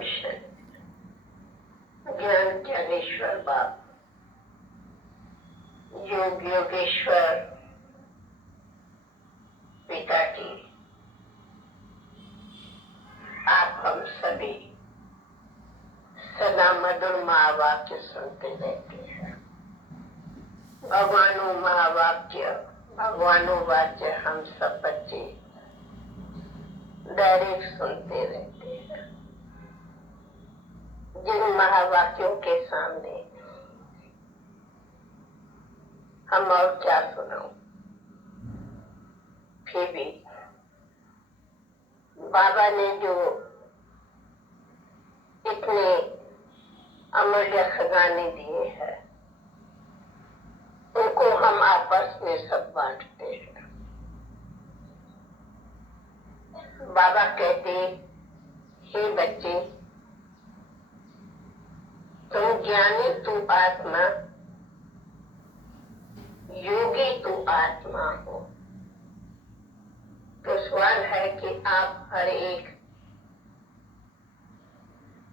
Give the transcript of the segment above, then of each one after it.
Mission ज्ञान ज्ञानेश्वर बाप, योग योगेश्वर पिता की, आप हम सभी सदा मधुर महावाक्य सुनते रहते हैं। भगवानो महावाक्य, भगवानो वाक्य हम सब बच्चे डायरेक्ट सुनते रहते हैं। जिन महावाक्यों के सामने हम और क्या सुनाओ, फिर भी बाबा ने जो इतने अमूल्य खजाने दिए हैं, उनको हम आपस में सब बांटते हैं। बाबा कहते, हे बच्चे, तुम ज्ञानी तू आत्मा, योगी तू आत्मा हो। तो सवाल है कि आप हर एक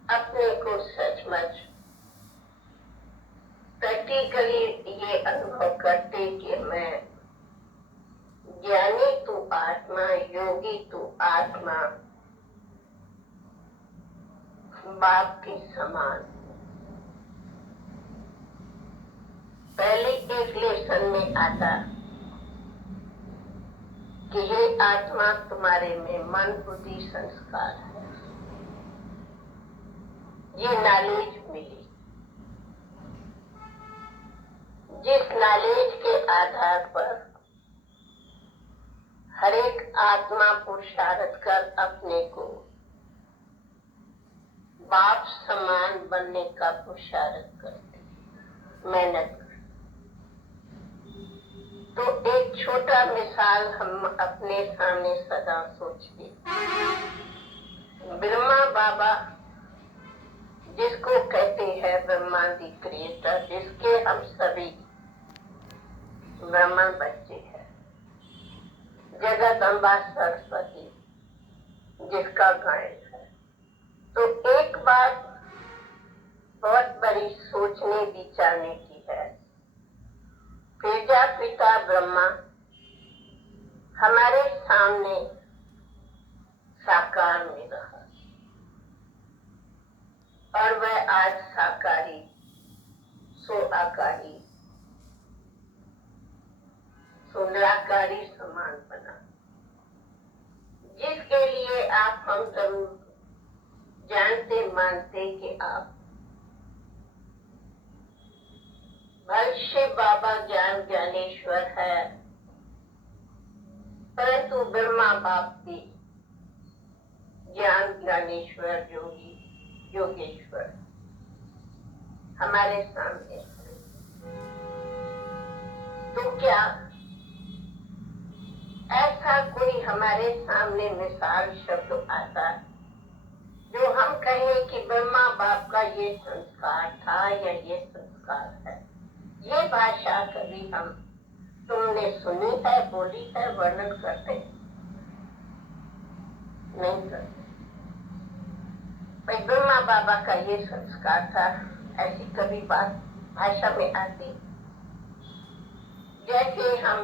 अपने को सचमुच प्रैक्टिकली ये अनुभव करते कि मैं ज्ञानी तू आत्मा, योगी तू आत्मा, बाप के समान। पहले एक लेसन में आता कि हे आत्मा, तुम्हारे में मन बुद्धि संस्कार है। ये नॉलेज मिली, जिस नॉलेज के आधार पर हर एक आत्मा पुरुषार्थ कर अपने को बाप समान बनने का पुरुषार्थ करते, मेहनत करते। तो एक छोटा मिसाल हम अपने सामने सदा सोचते, ब्रह्मा बाबा जिसको कहते हैं ब्रह्मा दी क्रिएटर, जिसके हम सभी ब्राह्मण बच्चे हैं, जगदम्बा सरस्वती जिसका गायन है। तो एक बात बहुत बड़ी सोचने विचारने की है। प्रजापिता ब्रह्मा हमारे सामने साकार में रहा और वह आज साकारी सो आकारी सुंदराकारी समान बना, जिसके लिए आप हम जरूर जानते मानते कि आप भविष्य बाबा ज्ञान ज्ञानेश्वर है, परंतु ब्रह्मा बाप भी ज्ञान ज्ञानेश्वर योगी योगेश्वर हमारे सामने। तो क्या ऐसा कोई हमारे सामने मिसाल शब्द आता जो हम कहें कि ब्रह्मा बाप का ये संस्कार था या ये संस्कार है? ये भाषा कभी हम तुमने सुनी है, बोली है, वर्णन करते नहीं करते। भाई ब्रह्मा बाबा का ये संस्कार था, ऐसी कभी बात भाषा में आती? जैसे हम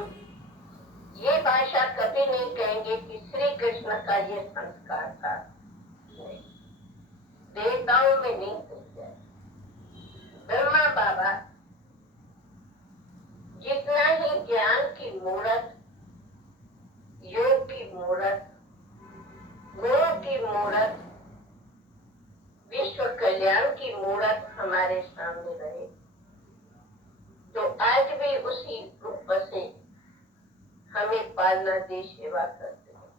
ये भाषा कभी नहीं कहेंगे कि श्री कृष्ण का ये संस्कार था, नहीं, देवताओं में नहीं कहेंगे। ब्रह्मा बाबा जितना ही ज्ञान की मूर्त, योग की मूर्त, गुरु की मूर्त, विश्व कल्याण की मूर्त हमारे सामने रहे, तो आज भी उसी रूप से हमें पालना दे, सेवा करते हैं।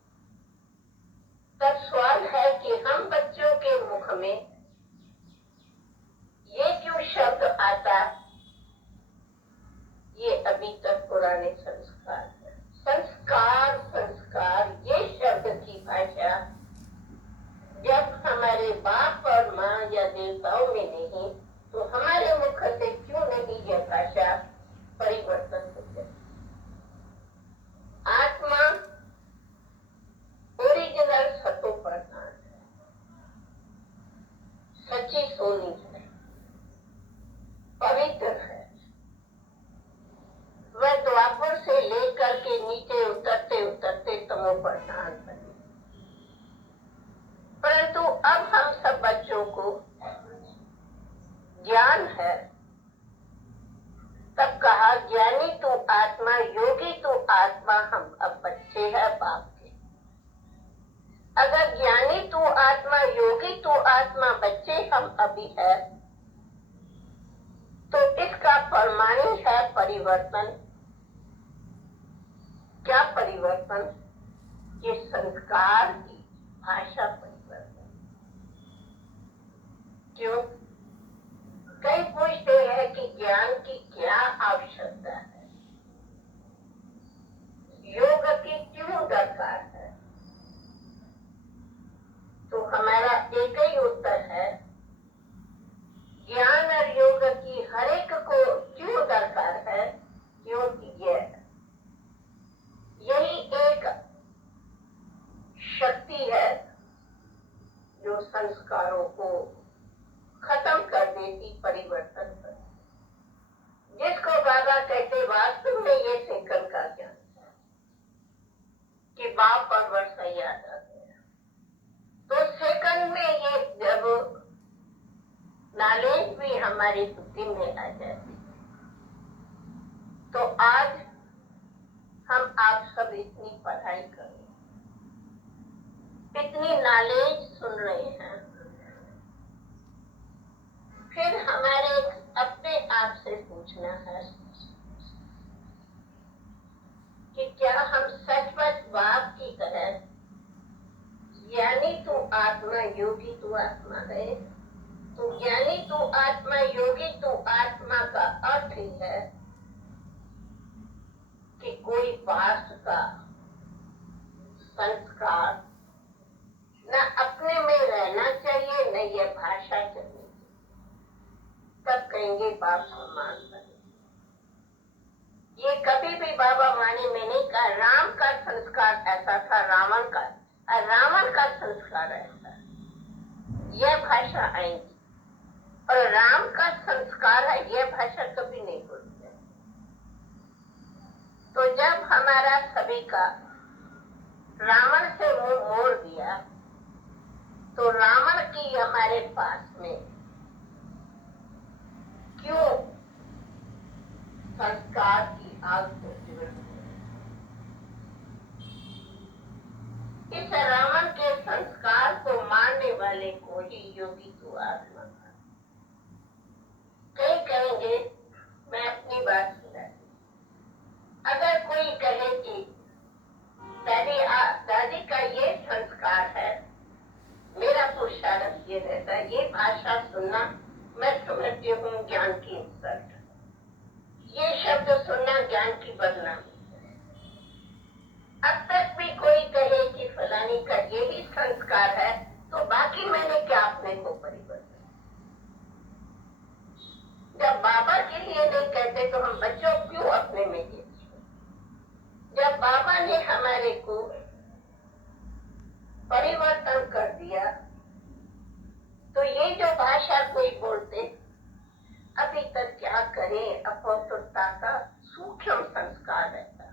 तब सवाल है कि हम बच्चों के मुख में ये क्यों शब्द आता? ये अभी तक पुराने संस्कार है। संस्कार संस्कार ये शब्द की भाषा जब हमारे बाप और माँ या देवताओं में नहीं, तो हमारे मुख से क्यों नहीं यह भाषा परिवर्तन हो जाए? आत्मा ओरिजिनल सतो प्रधान है, सच्ची सोनी है, पवित्र है। वह द्वापर से लेकर के नीचे उतरते उतरते तमो प्रधान बनी। परंतु अब हम सब बच्चों को ज्ञान है, तब कहा ज्ञानी तू आत्मा, योगी तू आत्मा, हम अब बच्चे हैं बाप के। अगर ज्ञानी तू आत्मा, योगी तू आत्मा, बच्चे हम अभी है, तो इसका प्रमाणी है परिवर्तन। क्या परिवर्तन? ये संस्कार की भाषा परिवर्तन। क्यों? कई पूछते हैं कि ज्ञान की क्या आवश्यकता है, योग की क्यों दरकार है? तो हमारा एक ही उत्तर है, ज्ञान और योग की हर एक को क्यों दरकार है? क्योंकि यही एक शक्ति है जो संस्कारों को खत्म कर देती, परिवर्तन कर, जिसको बाबा कहते वास्तव में ये सेकंड का ज्ञान है कि बाप और वर्षा याद आ गया। तो सेकंड में ये जब नॉलेज भी हमारी बुद्धि में आ जाती, तो आज हम आप सब इतनी पढ़ाई कर रहे हैं, इतनी नॉलेज सुन रहे हैं, फिर हमारे अपने आप से पूछना है कि क्या हम सचमुच बाप की तरह ज्ञानी तू आत्मा, योगी तू आत्मा है? तो ज्ञानी तू आत्मा, योगी तू आत्मा का अर्थ ही है कि कोई पास का संस्कार न अपने में रहना चाहिए, न ये भाषा चाहिए, तब कहेंगे बाप समान बने। ये कभी भी बाबा वाणी में नहीं कहा राम का संस्कार ऐसा था, रावण का संस्कार ऐसा, यह भाषा आएंगी। और राम का संस्कार है, यह भाषा कभी नहीं बोलते। तो जब हमारा सभी का रावण से मुंह मोड़ दिया, तो रावण की हमारे पास में क्यों संस्कार की आग को जरूरत है? इस रावण के संस्कार को मारने वाले को ही योगी को आत्मा था। कई कहेंगे, मैं अपनी बात सुना, अगर कोई कहे कि दादी का ये संस्कार है, मेरा पुरुषार्थ ये रहता है, ये भाषा सुनना मैं समझती हूँ ज्ञान की इंसल्ट, ये शब्द सुनना ज्ञान की बदनामी। अब तक भी कोई कहे कि फलानी का यही संस्कार है, तो बाकी मैंने क्या अपने को परिवर्तन? जब बाबा के लिए नहीं कहते तो हम बच्चों क्यों अपने में ये? जब बाबा ने हमारे को परिवर्तन कर दिया, तो ये जो भाषा कोई बोलते अभी तक क्या करें, अपौत्रता का सूक्ष्म संस्कार रहता।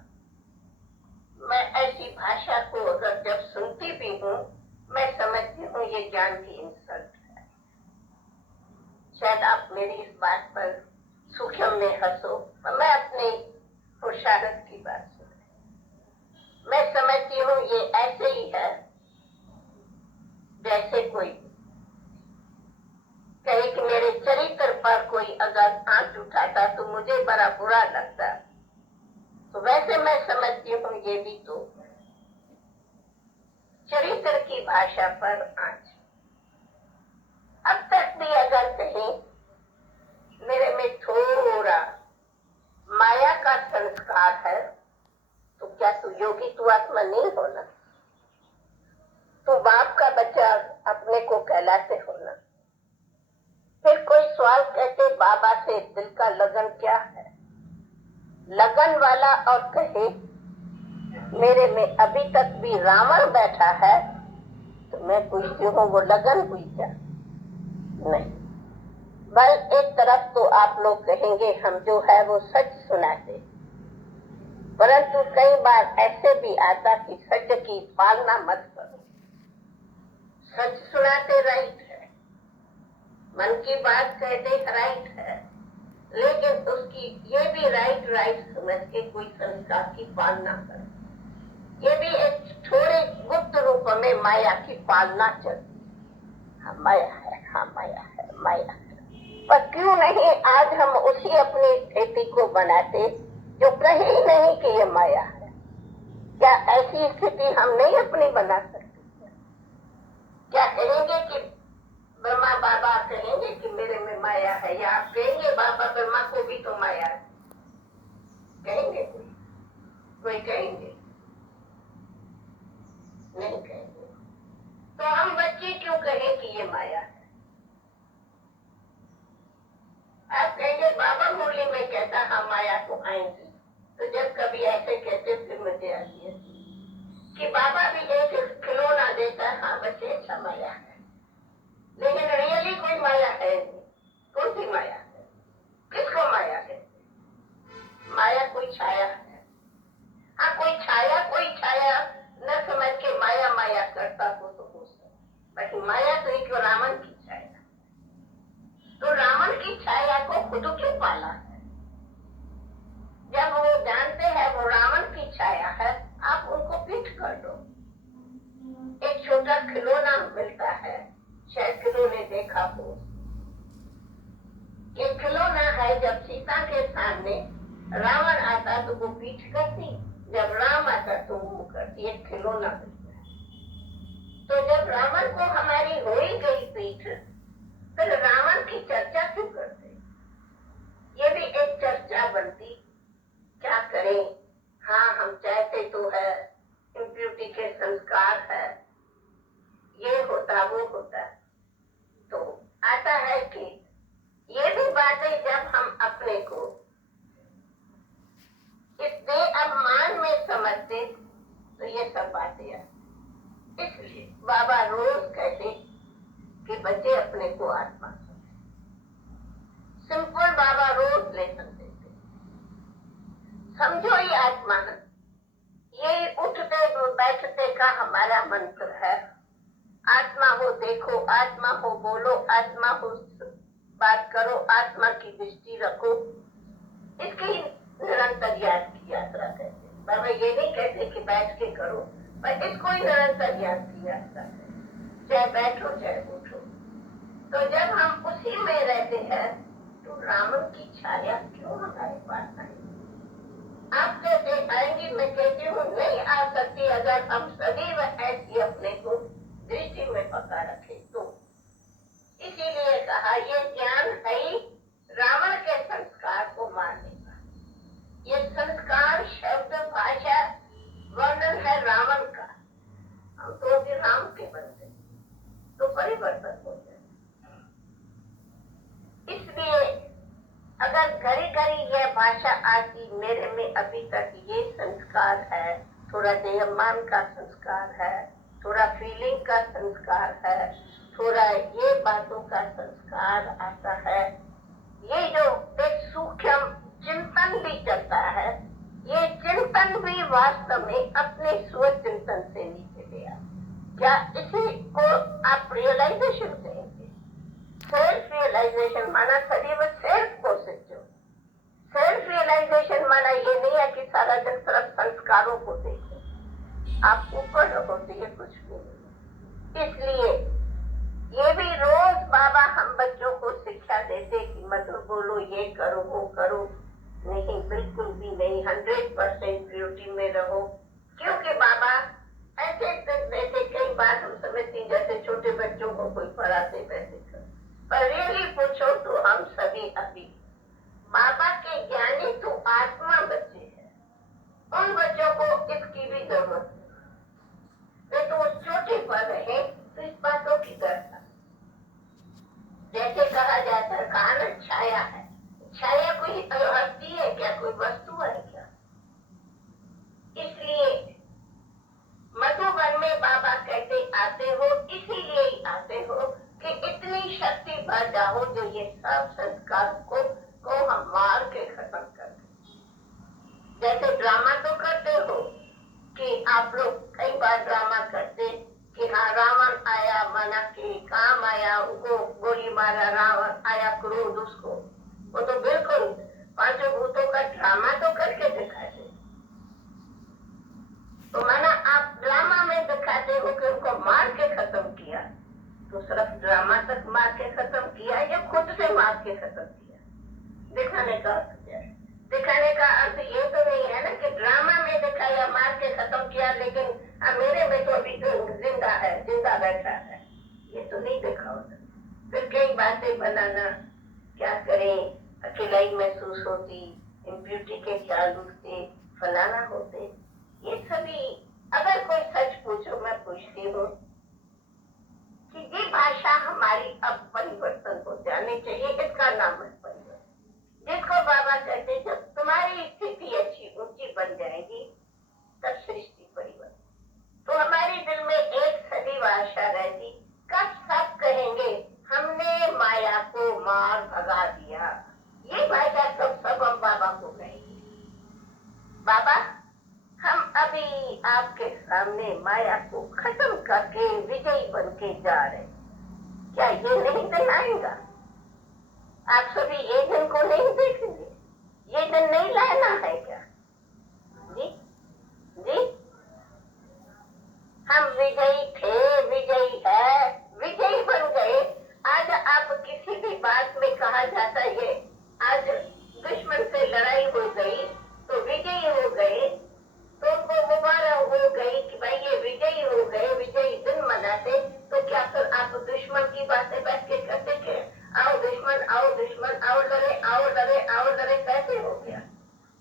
मैं ऐसी भाषा को अगर जब सुनती भी हूँ, मैं समझती हूँ ये ज्ञान की इंसल्ट है। शायद आप मेरी इस बात पर सूक्ष्म में हंसो, मैं अपने पुरुषार्थ की बात सुन, मैं समझती हूँ ये ऐसे ही है जैसे कोई कहे कि मेरे चरित्र पर कोई अगर आंच उठाता तो मुझे बड़ा बुरा लगता, तो वैसे मैं समझती हूँ ये भी तो चरित्र की भाषा पर आंच। अब तक भी अगर कहीं मेरे में थोड़ा माया का संस्कार है, तो क्या तू योगी तू आत्मा नहीं होना? तू बाप का बच्चा अपने को कहलाते होना? फिर कोई सवाल कहते बाबा से दिल का लगन क्या है? लगन वाला और कहे मेरे में अभी तक भी रावण बैठा है, तो मैं पूछती हूँ वो लगन हुई क्या? नहीं। बल एक तरफ तो आप लोग कहेंगे हम जो है वो सच सुनाते, परंतु कई बार ऐसे भी आता कि सच की पालना मत करो। सच सुनाते राइट है, मन की बात कहते राइट है, लेकिन उसकी ये भी राइट समझ के कोई संस्कार की पालना करे, ये भी एक थोड़े गुप्त रूप में माया की पालना चलती। हाँ माया है, हाँ माया है, माया है। पर क्यों नहीं आज हम उसी अपनी स्थिति को बनाते जो कहे ही नहीं कि ये माया है। क्या ऐसी स्थिति हम नहीं अपनी बना सकते? क्या कहेंगे कि ब्रह्मा बाबा कहेंगे कि मेरे में माया है, या आप कहेंगे बाबा ब्रह्मा को भी तो माया है? कहेंगे कोई कहेंगे? नहीं कहेंगे। तो हम बच्चे क्यों कहें कि ये माया है? आप कहेंगे बाबा मुरली में कहता हम माया को आएंगे, तो जब कभी ऐसे कहते फिर मुझे आती है कि बाबा भी एक खिलौना देता है, हाँ बच्चे अच्छा माया है, लेकिन रियली कोई माया है नहीं। कौन सी माया है? किसको माया है? माया कोई छाया है। हाँ कोई छाया न समझ के माया माया करता हो तो हो सकता, बाकी माया तो एक रावण की छाया। तो रावण की छाया को खुद क्यों पाला है? जब वो जानते हैं वो रावण की छाया है, आप उनको पीठ कर दो। एक छोटा खिलौना मिलता है, शायद खिलौने देखा हो, ये खिलौना है। जब सीता के सामने रावण आता तो वो पीठ करती, जब राम आता तो वो करती, एक खिलौना मिलता है। तो जब रावण को हमारी हो ही गई पीठ, फिर रावण की चर्चा क्यों करते? ये भी एक चर्चा बनती, क्या करें? हाँ हम चाहते तो है, इम्प्यूरिटी के संस्कार है, ये होता वो होता। तो आता है कि ये भी बातें जब हम अपने को इस बेअभिमान में समझते तो ये सब बातें आती। इसलिए बाबा रोज कहते कि बच्चे अपने को आत्मा समझे। सिंपल बाबा रोज लेसन देते, समझो ये आत्मा है। ये उठते बैठते का हमारा मंत्र है। आत्मा हो देखो, आत्मा हो बोलो, आत्मा हो बात करो, आत्मा की दृष्टि रखो। इसकी निरंतर याद की यात्रा कहते। बाबा ये नहीं कहते कि बैठ के करो, पर इसको ही निरंतर याद की यात्रा है, चाहे बैठो चाहे उठो। तो जब हम उसी में रहते हैं तो रावण की छाया क्यों हमारे पास आई? आप कहते आएंगी, मैं कहती हूँ नहीं आ सकती अगर हम सदैव ऐसी अपने को दृष्टि में पका रखे तो। इसीलिए कहा ये ज्ञान है रावण के संस्कार को मारने का। ये संस्कार शब्द भाषा वर्णन है रावण का। हम तो भी राम के बनते तो परिवर्तन हो जाए। इसलिए अगर घड़ी घड़ी यह भाषा आती, मेरे में अभी तक ये संस्कार है, थोड़ा देहमान का संस्कार है, थोड़ा फीलिंग का संस्कार है, थोड़ा ये बातों का संस्कार आता है, ये जो एक सूक्ष्म चिंतन भी चलता है, ये चिंतन भी वास्तव में अपने स्व चिंतन से नीचे गया। क्या इसी को आप रियलाइजेशन कहेंगे? सेल्फ रियलाइजेशन माना सदैव सेल्फ को समझो। सेल्फ रियलाइजेशन माना ये नहीं है कि सारा दिन सिर्फ संस्कारों को देखो, आप ऊपर रहो तो ये कुछ भी नहीं। इसलिए ये भी रोज बाबा हम बच्चों को शिक्षा देते कि मत बोलो ये करो वो करो, नहीं बिल्कुल भी नहीं, 100% प्योरिटी में रहो। क्योंकि बाबा ऐसे वैसे कई बार हम समझते जैसे छोटे बच्चों को कोई पढ़ाते वैसे कर, पर रियली पूछो तो हम सभी अभी बाबा के ज्ञानी तो आत्मा बच्चे हैं, उन बच्चों को इसकी भी जरूरत है। वे तो छोटे पर रहे तो इस बातों की दरकार। जैसे कहा जाता है कानन छाया है, छाया कोई हस्ती है क्या, कोई वस्तु है क्या? इसलिए मधुबन में बाबा कहते आते हो, इसीलिए आते हो कि इतनी शक्ति भाषा हो जो ये सब संस्कार को हम मार के खत्म कर दें। जैसे ड्रामा तो करते हो कि आप लोग कई बार ड्रामा करते कि हाँ रावण आया, माना कि काम आया, उसको गोली मारा, रावण आया, क्रोध उसको, वो तो बिल्कुल पांचों भूतों का ड्रामा तो करके दिखाते। तो माना आप ड्रामा में दिखाते हो कि उनको मार के खत्म किया, तो सिर्फ ड्रामा तक मार के खत्म किया या खुद से मार के खत्म किया? दिखाने का अर्थ क्या है? दिखाने का अर्थ ये तो नहीं है ना कि ड्रामा में दिखाया, मार के खत्म किया, लेकिन मेरे में तो अभी जिंदा है, जिंदा बैठा है, ये तो नहीं देखा होता। फिर कई बातें बनाना, क्या करें, अकेलाई महसूस होती, इम्प्यूरिटी के ख्याल उठते, फलाना होते, ये सभी। अगर कोई सच पूछो, मैं पूछती हूँ कि ये भाषा हमारी अब परिवर्तन हो जानी चाहिए, इसका नाम है परिवर्तन। जिसको बाबा कहते जब तुम्हारी स्थिति अच्छी ऊंची बन जाएगी तब सृष्टि परिवर्तन। तो हमारे दिल में एक सदी आशा रहती, कब सब कहेंगे हमने माया को मार भगा दिया। ये भाषा कब सब हम बाबा को कहेंगे, बाबा हम अभी आपके सामने माया को खत्म करके विजयी बन के जा रहे, क्या ये नहीं दिन आएगा? आप सभी ये दिन को नहीं देखेंगे? ये दिन नहीं लाना है क्या? जी जी, हम विजयी थे, विजयी है, विजयी बन गए। आज आप किसी भी बात में कहा जाता है आज दुश्मन से लड़ाई हो गई तो विजयी हो गए, तो उनको मुबारक हो गई कि भाई ये विजयी हो गए, विजयी दिन मनाते। तो क्या फिर आप दुश्मन की बातें बैठ के करते थे? आओ दुश्मन, आओ दुश्मन, आओ लड़े, आओ लड़े, आओ लड़े, कैसे हो गया?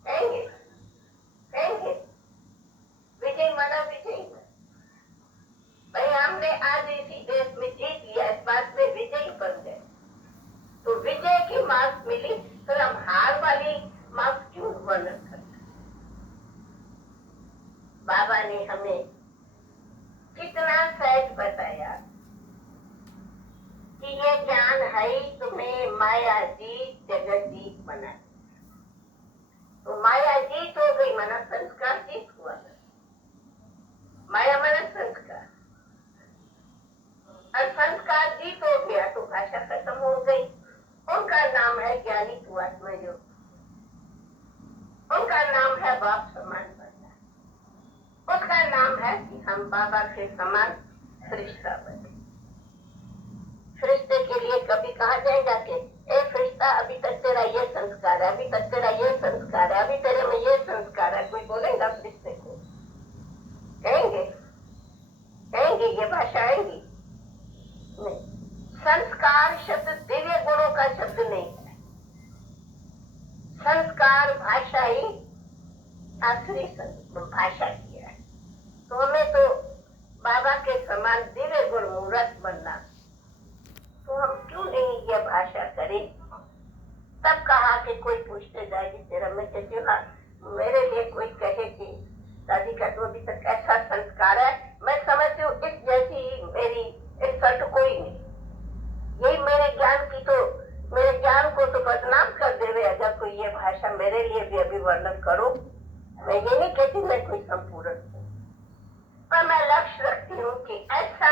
कहेंगे कहेंगे विजय माना, विजयी भाई हमने आज इसी देश में जीत लिया, इस बात में विजयी बन गए। तो विजय की मार्क्स मिली, फिर हम हार वाली मार्क्स क्यों वर्णन करते? बाबा ने हमें कितना सहज बताया कि ये ज्ञान है ही तुम्हें माया जीत जगत जीत बना। तो माया जीत हो गई, माना संस्कार जीत हुआ। माया माना संस्कार, और संस्कार जीत हो गया तो भाषा खत्म हो गई। उनका नाम है ज्ञानी तुआत्मा योग, उनका नाम है बाप समान बनना, उसका नाम है कि हम बाबा के समान फरिश्ता बने। फरिश्ते के लिए कभी कहा जाएगा कि ए फरिश्ता अभी तक तेरा ये संस्कार है, अभी तक तेरा ये संस्कार है, अभी तेरे में ये संस्कार है? कोई बोलेगा फरिश्ते को? कहेंगे कहेंगे ये भाषा आएगी? नहीं। संस्कार शब्द दिव्य गुणों का शब्द नहीं है। संस्कार भाषा ही आखिरी भाषा की है। तो हमें तो बाबा के समान दिव्य गुण मूर्त बनना, तो हम क्यों नहीं ये भाषा करें? तब कहा कि कोई पूछते जाएगी तेरा, मैं कहती हूँ मेरे लिए कोई कहे कि दादी का तो अभी तक ऐसा संस्कार है, मैं समझती हूँ इस जैसी मेरी इंसल्ट कोई नहीं। यही मेरे ज्ञान की, तो मेरे ज्ञान को तो बदनाम कर देवे अगर कोई ये भाषा मेरे लिए भी अभी वर्णन करो। मैं ये नहीं कहती मैं कोई संपूर्ण हूँ, पर मैं लक्ष्य रखती हूँ कि ऐसा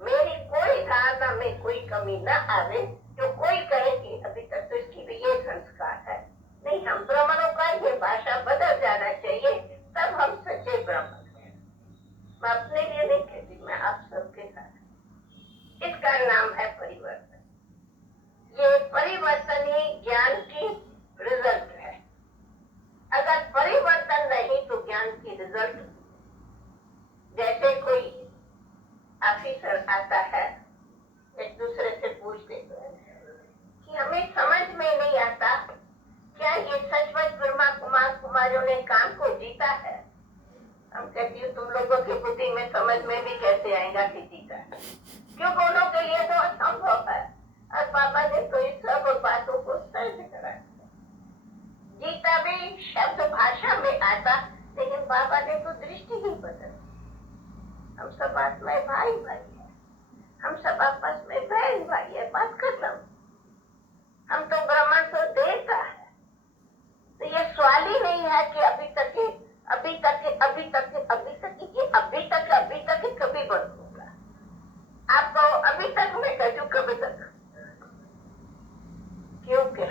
मेरी कोई धारणा में कोई कमी न आवे जो कोई कहे कि अभी तक तो इसकी भी ये संस्कार है। नहीं, हम ब्राह्मणों का ये भाषा बदल जाना चाहिए, तब हम सच्चे ब्राह्मण हैं। मैं अपने लिए नहीं कहती, मैं आप सबके साथ। इसका नाम है परिवर्तन। ये परिवर्तन ही ज्ञान की रिजल्ट है। अगर परिवर्तन नहीं तो ज्ञान की रिजल्ट, जैसे कोई ऑफिसर आता है, एक दूसरे से पूछते कि हमें समझ में नहीं आता क्या ये सचमुच ब्रह्मा कुमार कुमारियों ने काम को जीता है? हम कहती हूँ तुम लोगों की बुद्धि में समझ में भी कैसे आएगा कि जीता है, क्यों बोलो कि ये तो असंभव है। और बाबा ने तो इस सब बातों को सर्ज करा दिया। जीता भी शब्द भाषा में आता, लेकिन बाबा ने तो दृष्टि ही बदल। हम सब आत्माएं भाई भाई है, हम सब आपस में बहन भाई है, बात खत्म।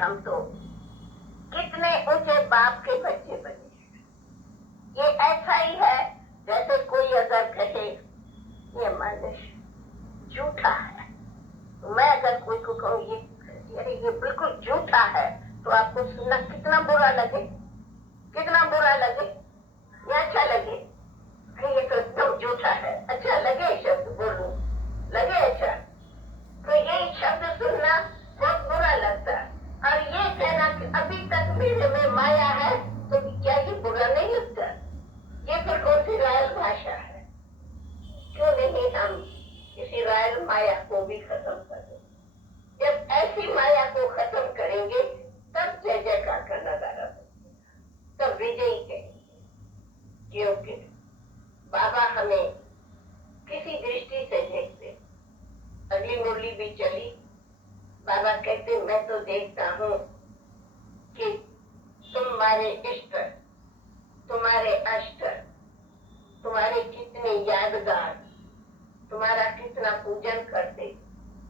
हम तो कितने ऊंचे बाप के बच्चे बने। ये ऐसा ही है जैसे कोई अगर कहे ये मनुष्य झूठा है, तो मैं अगर कोई को कहूँ ये बिल्कुल झूठा है, तो आपको सुनना कितना बुरा लगे, कितना बुरा लगे या अच्छा लगे कि ये तो एकदम झूठा है। अच्छा लगे शब्द बोलूं, लगे अच्छा, तो ये शब्द सुनना बहुत बुरा लगता है। और ये कहना कि अभी तक मेरे में माया है, तो क्या ये बुरा नहीं लगता? ये फिर कौन सी रायल भाषा है? क्यों नहीं हम इसी रायल माया को भी खत्म कर दें? जब ऐसी माया को खत्म करेंगे तब जय जयकार का नजारा बनेगा, तब विजयी कहेंगे। क्योंकि बाबा हमें किसी दृष्टि से देखते। अगली मुरली भी चली, बाबा कहते मैं तो देखता हूँ कि तुम्हारे इष्ट, तुम्हारे अष्ट, तुम्हारे कितने यादगार, तुम्हारा कितना पूजन करते।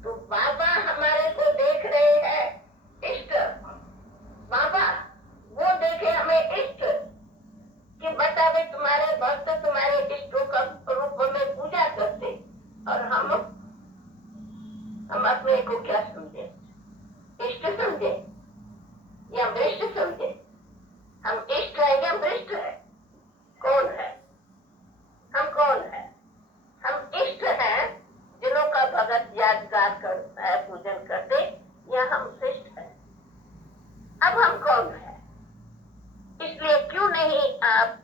तो बाबा हमारे को देख रहे हैं इष्ट, बाबा वो देखे हमें इष्ट कि बतावे तुम्हारे भक्त तुम्हारे इष्टों का रूप में पूजा करते, और हम अपने को क्या समझे? इष्ट समझे या भ्रष्ट समझे? हम इष्ट है या भ्रष्ट है? कौन है हम? कौन है हम? इष्ट है जिनों का भगत यादगार करता है, पूजन करते, या हम श्रेष्ठ है? अब हम कौन है? इसलिए क्यों नहीं आप,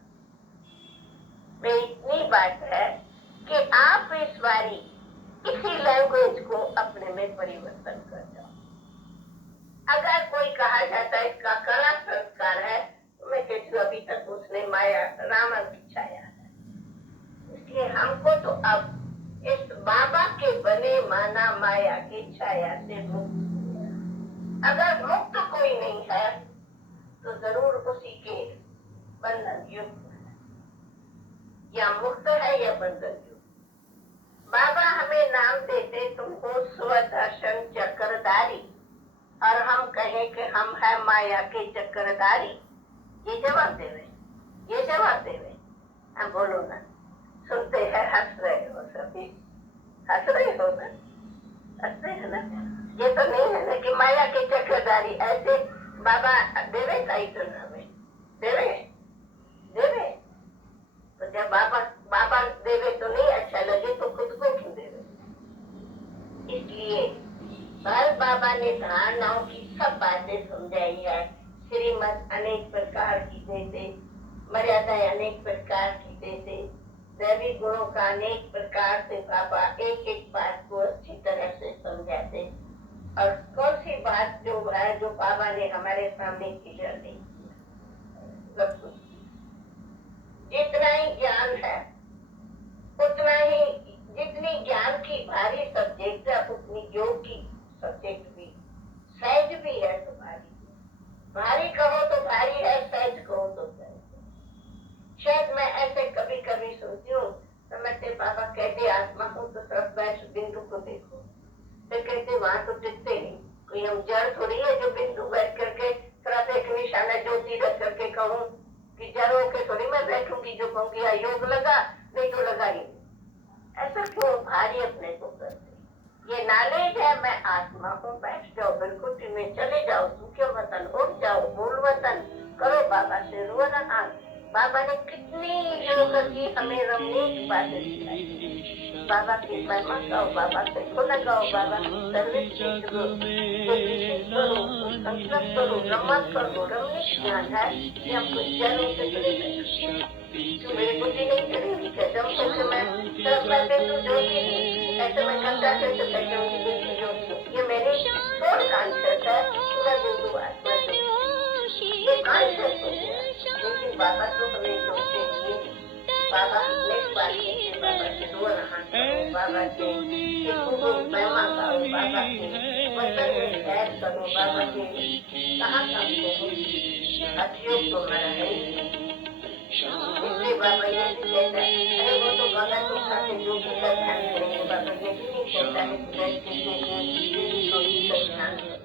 मेरी इतनी बात है कि आप इस बारी इसी लैंग्वेज को अपने में परिवर्तन कर जाओ। अगर कोई कहा जाता है इसका कड़ा संस्कार है, तो मैं कहती हूँ अभी तक उसने माया रावण की छाया है। इसलिए हमको तो अब इस बाबा के बने माना माया की छाया से मुक्त। अगर मुक्त कोई नहीं है तो जरूर उसी के बंधन युक्त है, या मुक्त है या बंधन युक्त। बाबा हमें नाम देते तुम हो स्वदर्शन चक्रधारी, और हम कहें कि हम है माया के चक्रधारी। ये जवाब देवे, ये जवाब देवे। हम बोलो ना, सुनते हैं, हंस रहे हो, सभी हंस रहे हो ना, हंसते है ना। ये तो नहीं है ना कि माया के चक्रधारी ऐसे बाबा देवे टाइटल हमें देवे देवे। तो जब बाबा देवे तो नहीं अच्छा लगे, तो खुद को क्यों देवे? इसलिए बाल बाबा ने धारणाओं की सब बातें समझाई है। श्रीमत अनेक प्रकार की देते, मर्यादाएं अनेक प्रकार की देते, दैवी गुणों का अनेक प्रकार से बाबा एक एक बात को अच्छी तरह से समझाते। और कौन सी बात जो है जो बाबा ने हमारे सामने क्लियर नहीं किया। जितना ही ज्ञान है उतना ही, जितनी ज्ञान की भारी सब्जेक्ट है उतनी योग की सब्जेक्ट भी सहज भी है तुम्हारी। भारी कहो तो भारी है, सहज कहो तो सहज। शायद मैं ऐसे कभी कभी सोचती हूँ, समझते बाबा कहते आत्मा को तो सिर्फ बैठ बिंदु को देखो, तो कहते वहां तो टिकते नहीं। कोई हम जड़ थोड़ी है जो बिंदु बैठ करके सिर्फ एक निशाना ज्योति रख करके कहूँ कि जड़ होके थोड़ी मैं बैठूंगी जो कहूँगी योग लगा, नहीं तो लगा ही। ऐसा क्यों भारी अपने को करते? ये नॉलेज है, मैं आत्मा हूँ, बैठ जाओ बिल्कुल में, चले जाओ सूखे वतन, उठ जाओ मूल वतन, करो बाबा से रो रहा। बाबा ने कितनी योग की हमें रमणीक बातें सिखाई। बाबा की महिमा गाओ, बाबा से गुण गाओ, बाबा की सर्विस करो, संकल्प करो, नमन करो। रमणीक ज्ञान है कि हम कुछ जनों से तो मेरी बुद्धि नहीं चलेगी। कदम से मैं बिंदु ज्योति, ऐसे मैं करता कैसे बैठूंगी बिंदु ज्योति? ये मेरी सोल कॉन्शियस है, पूरा बिंदु आत्मा ये कॉन्शियस हो गया। लेकिन बाबा तो हमें सोचते नहीं। बाबा नेक्स्ट बात है, बाबा से रो रहा करो, बाबा से महिमा गाओ, बाबा के वचन में खैर करो, बाबा के कहा काम करो, अभियोग तो हमारा है। इसलिए बाबा ये भी कहता है, अरे वो तो भगत तो खाते जो भी का ध्यान करेंगे। बाबा ये भी नहीं कहता है कि ध्यान करो।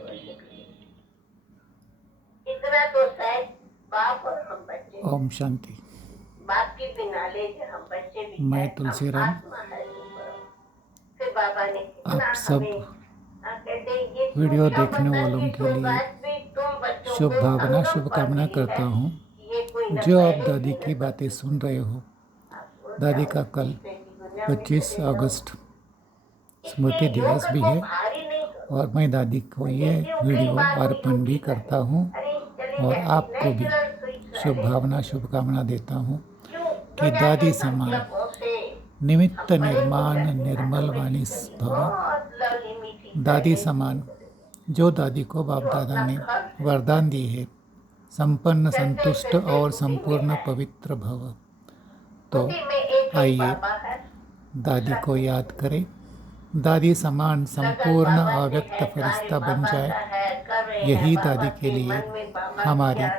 ओम शांति। बाप की भी नॉलेज है, हम बच्चे भी मैं हैं, तुलसीराम। हम आत्मा है ऊपर। फिर बाबा ने कितना आप सब हमें कहते हैं, ये वीडियो सूक्ष्म देखने बतन वालों की के लिए बात भी तुम बच्चों शुभ को भावना, संगम पर शुभकामना मिली करता है। हूँ। ये कोई न जो आप पहले दादी थी, न की सब बातें सुन रहे हो, आप बोल दादी जाओ, का कल दूसरे की दुनिया में 25 चले जाओ। अगस्त स्मृति इसलिए योग दिवस भी को है भारी नहीं करो। और मैं दादी को ये क्यों कई वीडियो बार वो अर्पण भी योगी करता है, हूँ अरे चले और जाते, आपको भी नेचुरल स्वीट शुभ भावना, साइलेंस। शुभकामना देता हूँ क्यों कि दुनिया दादी के समान संकल्पों से निमित्त हम बड़े हो निर्माण जाते हैं। निर्मल वाणी ऑटोमेटिकली भव। बहुत लवली मीठी दादी साइलेंस समान में चले जाते जो दादी को बाप जो दादा अपना ने घर है। वरदान दी है, संपन्न, चलते संतुष्ट फिरते और बुद्धि में संपूर्ण है, पवित्र भव। तो बुद्धि में एक ही आइए बाबा है, दादी दूसरा को कोई याद नहीं। करें, दादी समान लगन संपूर्ण बाबा से अव्यक्त है, कार्य फरिश्ता बन बाबा जाए, का है, कर रहे हैं यही बाबा दादी के के, लिए मन में बाबा की हमारी याद,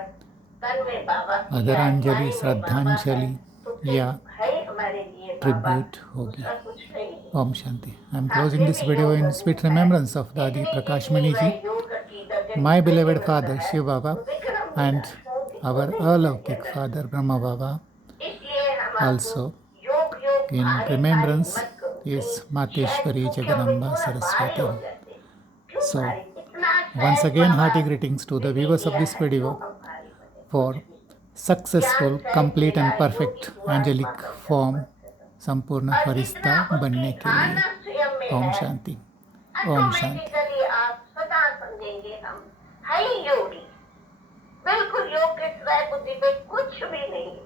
तन में बाबा की याद, आदरांजलि, वाणी में बाबा है, श्रद्धांजलि तो फिर या है हमारे लिए बाबा, ट्रिब्यूट होगी। दूसरा कुछ नहीं है। ओम शांति। आई एम हाँ, क्लोजिंग फिर दिस भी वीडियो योग इन स्वीट है। रिमेम्बरेंस ऑफ दादी जितनी जितनी प्रकाशमणि वह जी, योग की गगन my में beloved मंत्र father है, Shiv Baba वो विक्रम and विलास होगी, our उतनी ही alaukik जगत। father Brahma Baba. इसलिए हम आपको Also योग योग in भारी भारी remembrance मत करो, is कहीं शायद Mateshwari सूक्ष्म में Jaganamba थोड़ा भारी Saraswati. हो जाते हैं। क्यों So भारी? इतना अच्छा once है again Baba hearty greetings to the ने viewers of दिया this है, क्यों video हम भारी बने? for कुछ नहीं। ज्ञान successful, सहज complete मिला, and योगी perfect हुआ, angelic आत्मा हम form जगत से सब। संपूर्ण और फरिश्ता जितना बनने उसकी के लिए। धारणा स्वयं में ओम है, शांति। ओम शांति। ऑटोमेटिकली आप सदा समझेंगे हम है ही योगी। बिल्कुल योग के सिवाय बुद्धि पे कुछ भी नहीं है।